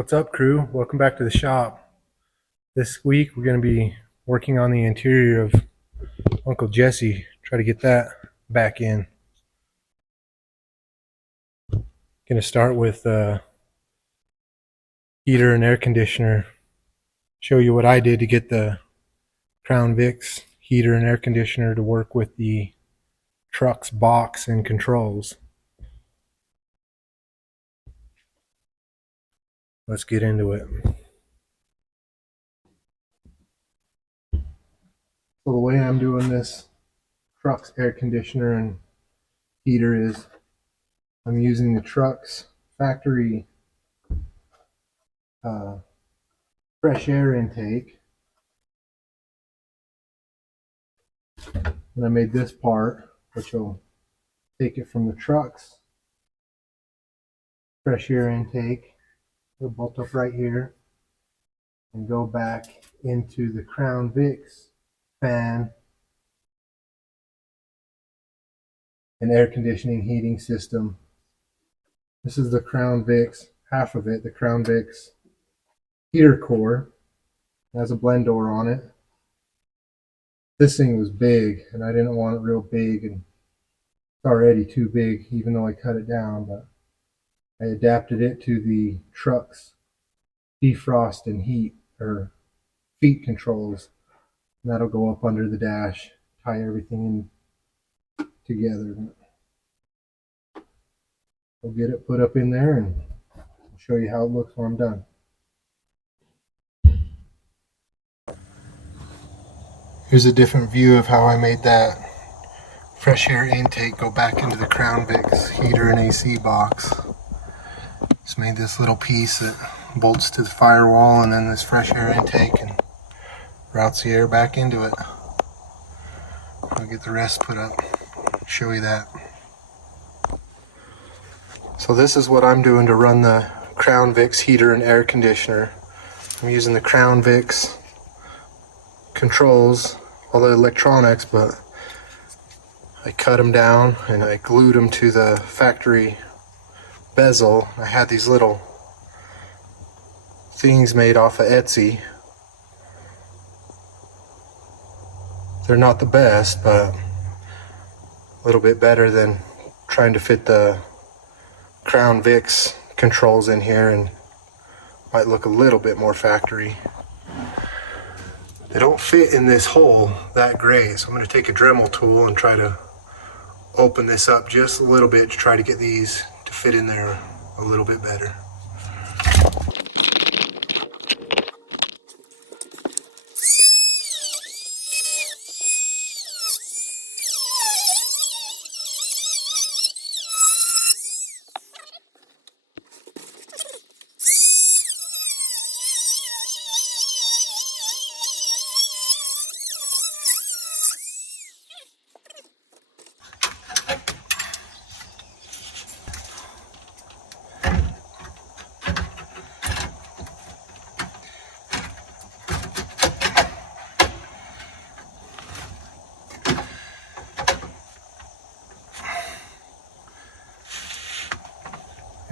What's up, crew? Welcome back to the shop. This week we're going to be working on the interior of Uncle Jesse. Try to get that back in. Going to start with heater and air conditioner. Show you what I did to get the Crown Vic's heater and air conditioner to work with the truck's box and controls. Let's get into it. So the way I'm doing this truck's air conditioner and heater is I'm using the truck's factory fresh air intake. And I made this part, which will take it from the truck's fresh air intake. It'll bolt up right here and go back into the Crown Vic's fan and air conditioning heating system. This is the Crown Vic's, half of it, the Crown Vic's heater core. It has a blend door on it. This thing was big and I didn't want it real big, and it's already too big even though I cut it down, but I adapted it to the truck's defrost and heat or feet controls. And that'll go up under the dash, tie everything in together. We'll get it put up in there and I'll show you how it looks when I'm done. Here's a different view of how I made that fresh air intake go back into the Crown Vic's heater and AC box. Just made this little piece that bolts to the firewall, and then this fresh air intake and routes the air back into it. I'll get the rest put up, show you that. So this is what I'm doing to run the Crown Vic's heater and air conditioner. I'm using the Crown Vic's controls, all the electronics, but I cut them down and I glued them to the factory bezel. I had these little things made off of Etsy. They're not the best, but a little bit better than trying to fit the Crown Vic's controls in here, and might look a little bit more factory. They don't fit in this hole that great, so I'm going to take a Dremel tool and try to open this up just a little bit to try to get these to fit in there a little bit better.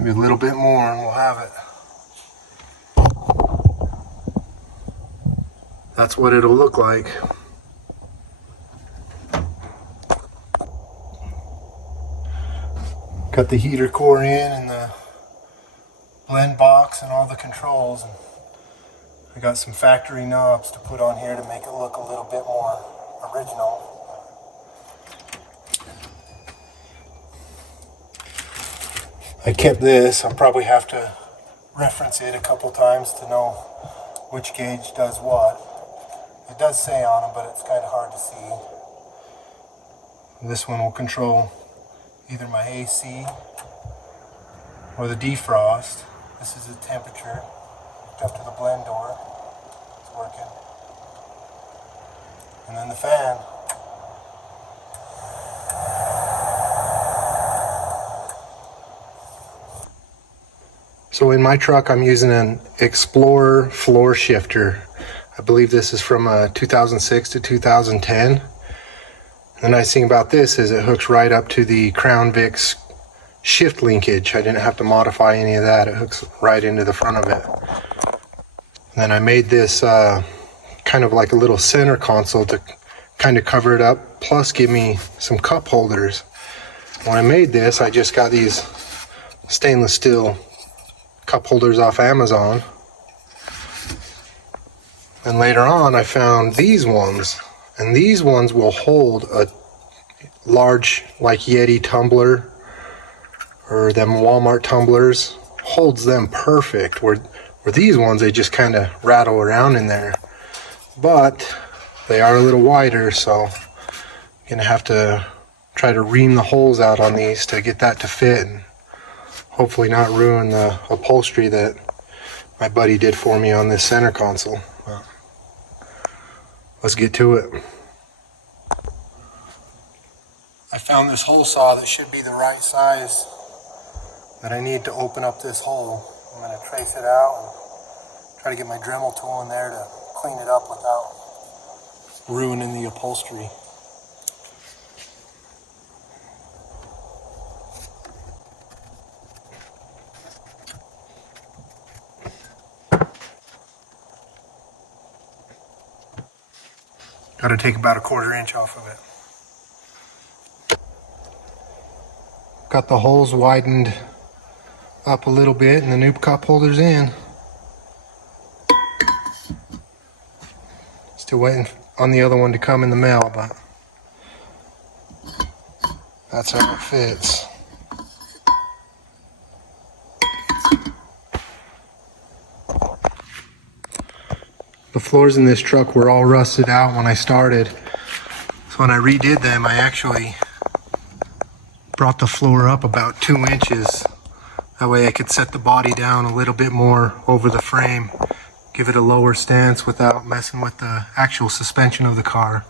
Maybe a little bit more and we'll have it. That's what it'll look like. Got the heater core in and the blend box and all the controls. And I got some factory knobs to put on here to make it look a little bit more original. I kept this. I'll probably have to reference it a couple times to know which gauge does what. It does say on them, but it's kind of hard to see. This one will control either my AC or the defrost. This is the temperature. Hooked up to the blend door. It's working. And then the fan. So in my truck, I'm using an Explorer floor shifter. I believe this is from 2006 to 2010. The nice thing about this is it hooks right up to the Crown Vic's shift linkage. I didn't have to modify any of that. It hooks right into the front of it. And then I made this kind of like a little center console to kind of cover it up, plus give me some cup holders. When I made this, I just got these stainless steel cup holders off Amazon. And later on, I found these ones, and these ones will hold a large, like Yeti tumbler or them Walmart tumblers. Holds them perfect. Where these ones, they just kind of rattle around in there. But they are a little wider, so I'm gonna have to try to ream the holes out on these to get that to fit, and hopefully not ruin the upholstery that my buddy did for me on this center console. Let's get to it. I found this hole saw that should be the right size that I need to open up this hole. I'm going to trace it out and try to get my Dremel tool in there to clean it up without ruining the upholstery. Got to take about a 1/4 inch off of it. Got the holes widened up a little bit and the new cup holders in. Still waiting on the other one to come in the mail, but that's how it fits. The floors in this truck were all rusted out when I started. So when I redid them, I actually brought the floor up about 2 inches. That way I could set the body down a little bit more over the frame, give it a lower stance without messing with the actual suspension of the car.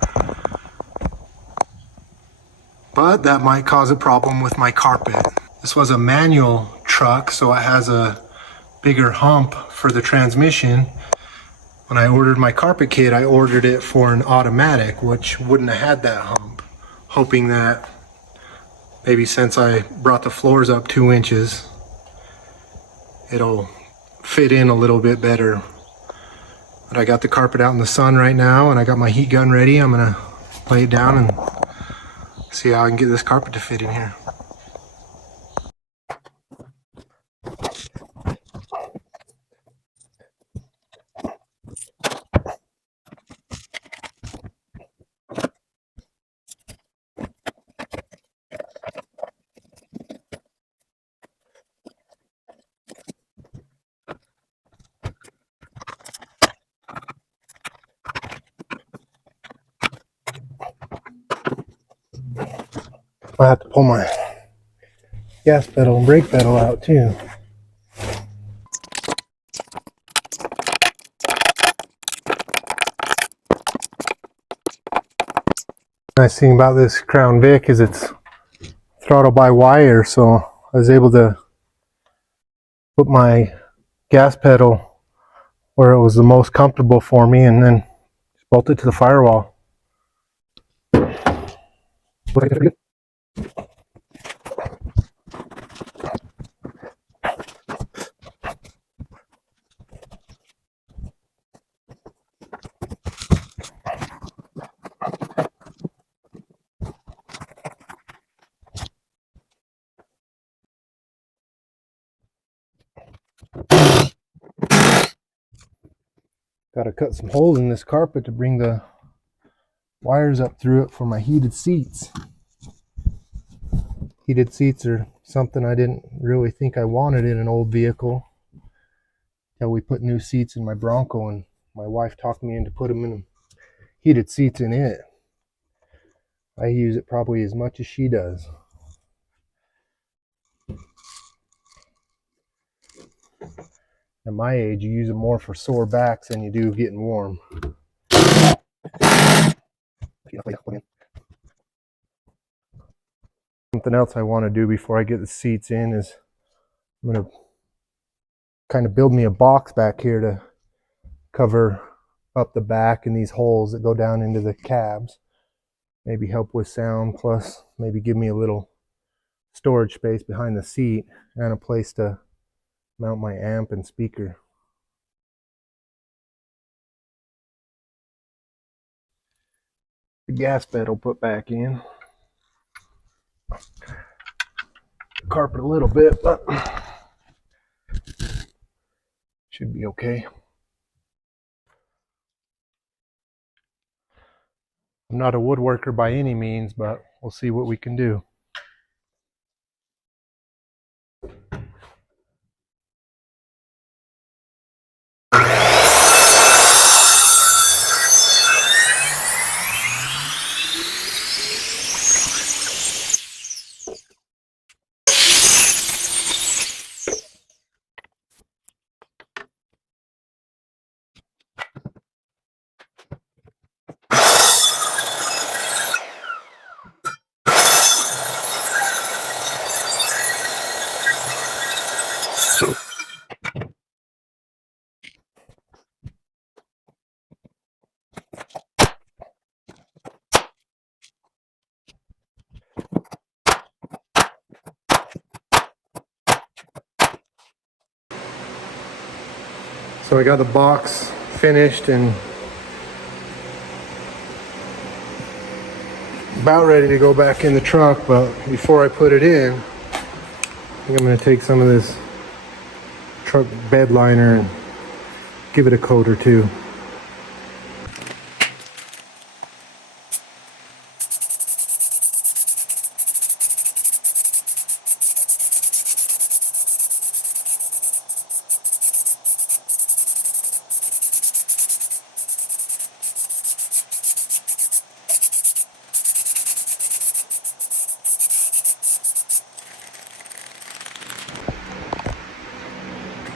But that might cause a problem with my carpet. This was a manual truck, so it has a bigger hump for the transmission. When I ordered my carpet kit, I ordered it for an automatic, which wouldn't have had that hump, hoping that maybe since I brought the floors up 2 inches, it'll fit in a little bit better. But I got the carpet out in the sun right now, and I got my heat gun ready. I'm gonna lay it down and see how I can get this carpet to fit in here. I have to pull my gas pedal and brake pedal out too. Nice thing about this Crown Vic is it's throttle by wire, so I was able to put my gas pedal where it was the most comfortable for me and then bolt it to the firewall. Got to cut some holes in this carpet to bring the wires up through it for my heated seats. Heated seats are something I didn't really think I wanted in an old vehicle until we put new seats in my Bronco, and my wife talked me into putting them in heated seats in it. I use it probably as much as she does. At my age, you use them more for sore backs than you do getting warm. Something else I want to do before I get the seats in is I'm going to kind of build me a box back here to cover up the back and these holes that go down into the cabs. Maybe help with sound, plus maybe give me a little storage space behind the seat and a place to mount my amp and speaker. The gas pedal put back in. Carpet a little bit, but should be okay. I'm not a woodworker by any means, but we'll see what we can do. So I got the box finished and about ready to go back in the truck, but before I put it in, I think I'm going to take some of this truck bed liner and give it a coat or two.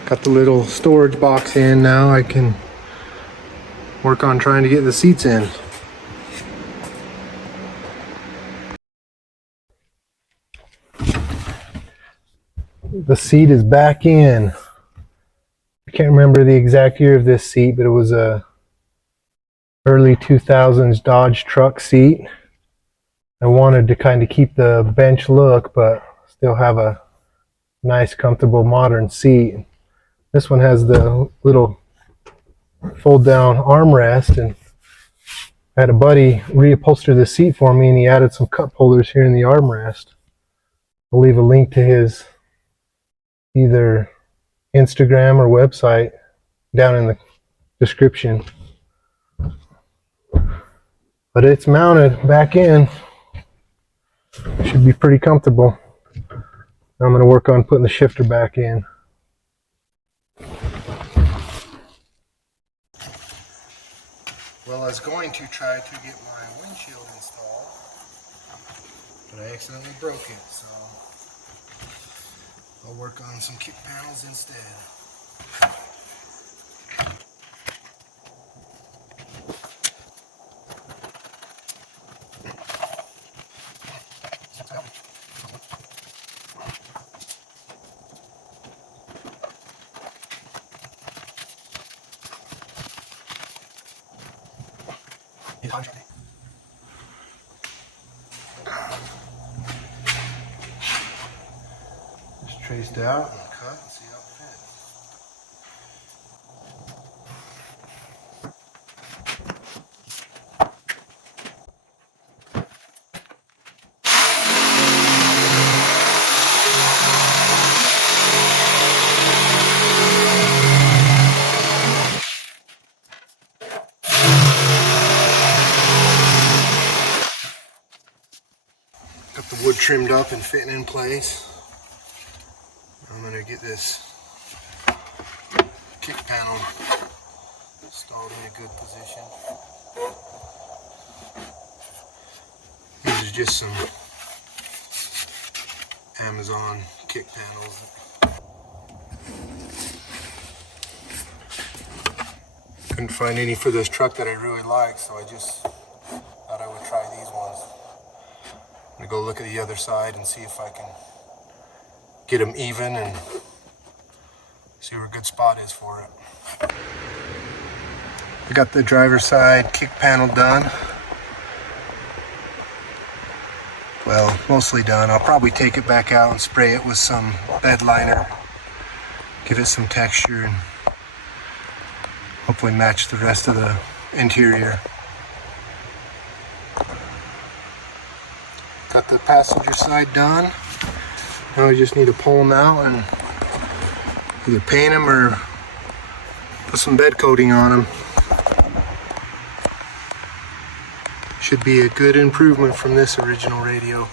Got the little storage box in now. I can work on trying to get the seats in. The seat is back in. I can't remember the exact year of this seat, but it was a early 2000s Dodge truck seat. I wanted to kind of keep the bench look, but still have a nice, comfortable, modern seat. This one has the little fold-down armrest, and I had a buddy reupholster the seat for me, and he added some cup holders here in the armrest. I'll leave a link to his either Instagram or website down in the description. But it's mounted back in. Should be pretty comfortable. Now I'm going to work on putting the shifter back in. Well, I was going to try to get my windshield installed, but I accidentally broke it, so I'll work on some kick panels instead. Just traced out and cut and see how it fits. Got the wood trimmed up and fitting in place. I'm going to get this kick panel installed in a good position. These are just some Amazon kick panels. Couldn't find any for this truck that I really like, so I just thought I would try these ones. I'm going to go look at the other side and see if I can get them even and see where a good spot is for it. I got the driver's side kick panel done. Well, mostly done. I'll probably take it back out and spray it with some bed liner, give it some texture, and hopefully match the rest of the interior. Got the passenger side done. Now we just need to pull them out and either paint them or put some bed coating on them. Should be a good improvement from this original radio.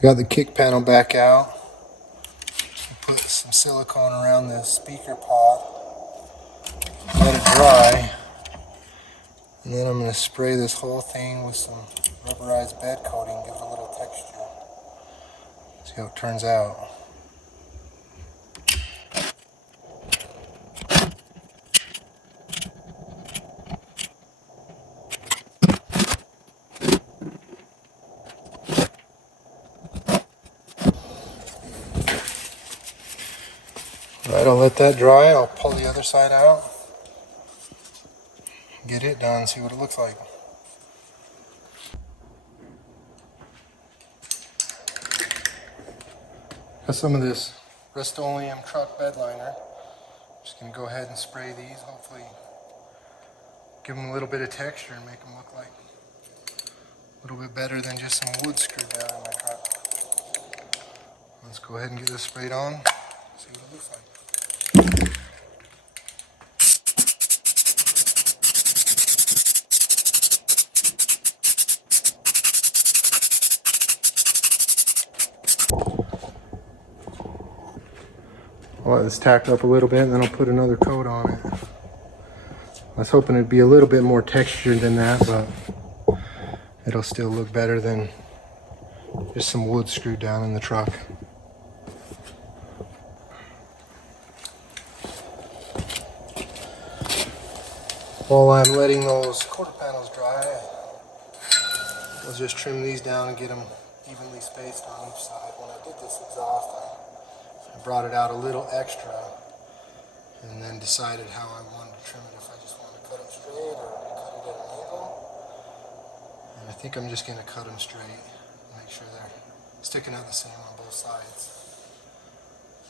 Got the kick panel back out. Put some silicone around the speaker pod. Let it dry. And then I'm going to spray this whole thing with some rubberized bed coating, give it a little texture. See how it turns out. Alright, I'll let that dry. I'll pull the other side out. Get it done, see what it looks like. Got some of this Rust-Oleum truck bed liner. Just going to go ahead and spray these, hopefully give them a little bit of texture and make them look like a little bit better than just some wood screwed down in my truck. Let's go ahead and get this sprayed on, see what it looks like. I'll let this tack up a little bit and then I'll put another coat on it. I was hoping it'd be a little bit more textured than that, but it'll still look better than just some wood screwed down in the truck. While I'm letting those quarter panels dry, I'll just trim these down and get them evenly spaced on each side. When I did this exhaust, I brought it out a little extra and then decided how I wanted to trim it, if I just wanted to cut them straight or cut it at an angle. And I think I'm just going to cut them straight, make sure they're sticking out the same on both sides.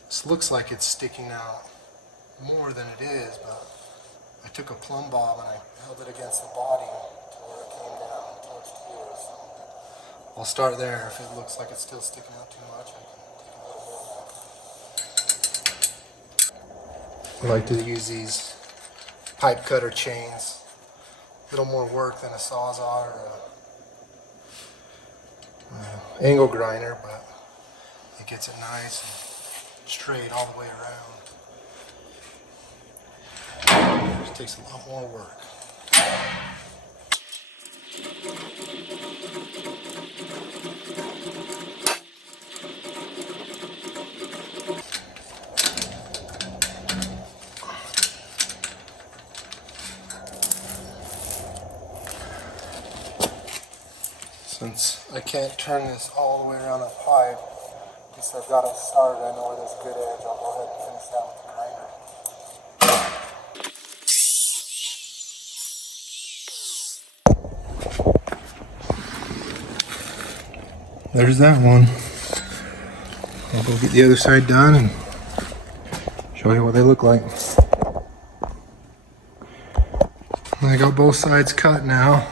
This looks like it's sticking out more than it is, but I took a plumb bob and I held it against the body to where it came down and touched here. So I'll start there. If it looks like it's still sticking out too much, I can take a little more. I like to use these pipe cutter chains. A little more work than a Sawzall or a angle grinder, but it gets it nice and straight all the way around. It takes a lot more work. Since I can't turn this all the way around the pipe, at least I've got it started. I know where there's a good edge. I'll go ahead and finish that with the grinder. There's that one. I'll go get the other side done and show you what they look like. I got both sides cut now.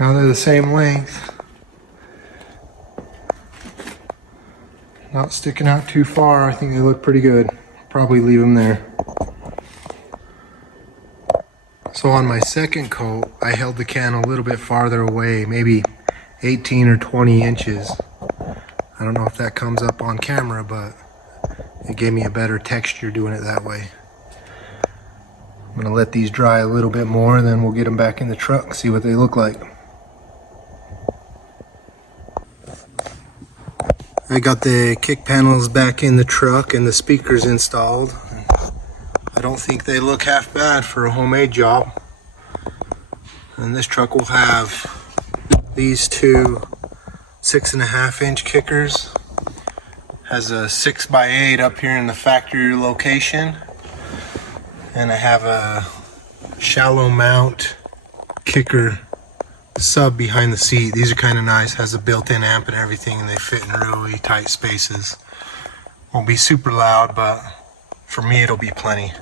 Now they're the same length. Not sticking out too far. I think they look pretty good. Probably leave them there. So on my second coat, I held the can a little bit farther away, maybe 18 or 20 inches. I don't know if that comes up on camera, but it gave me a better texture doing it that way. I'm gonna let these dry a little bit more, then we'll get them back in the truck and see what they look like. I got the kick panels back in the truck and the speakers installed. I don't think they look half bad for a homemade job. And this truck will have these two 6.5 inch kickers. Has a 6x8 up here in the factory location. And I have a shallow mount kicker sub behind the seat. These are kind of nice. Has a built-in amp and everything, and they fit in really tight spaces. Won't be super loud, but for me it'll be plenty.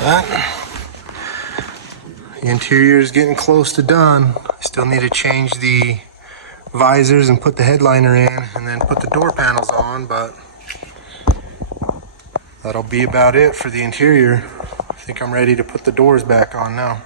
But the interior is getting close to done. Still need to change the visors and put the headliner in, and then put the door panels on, but that'll be about it for the interior. I think I'm ready to put the doors back on now.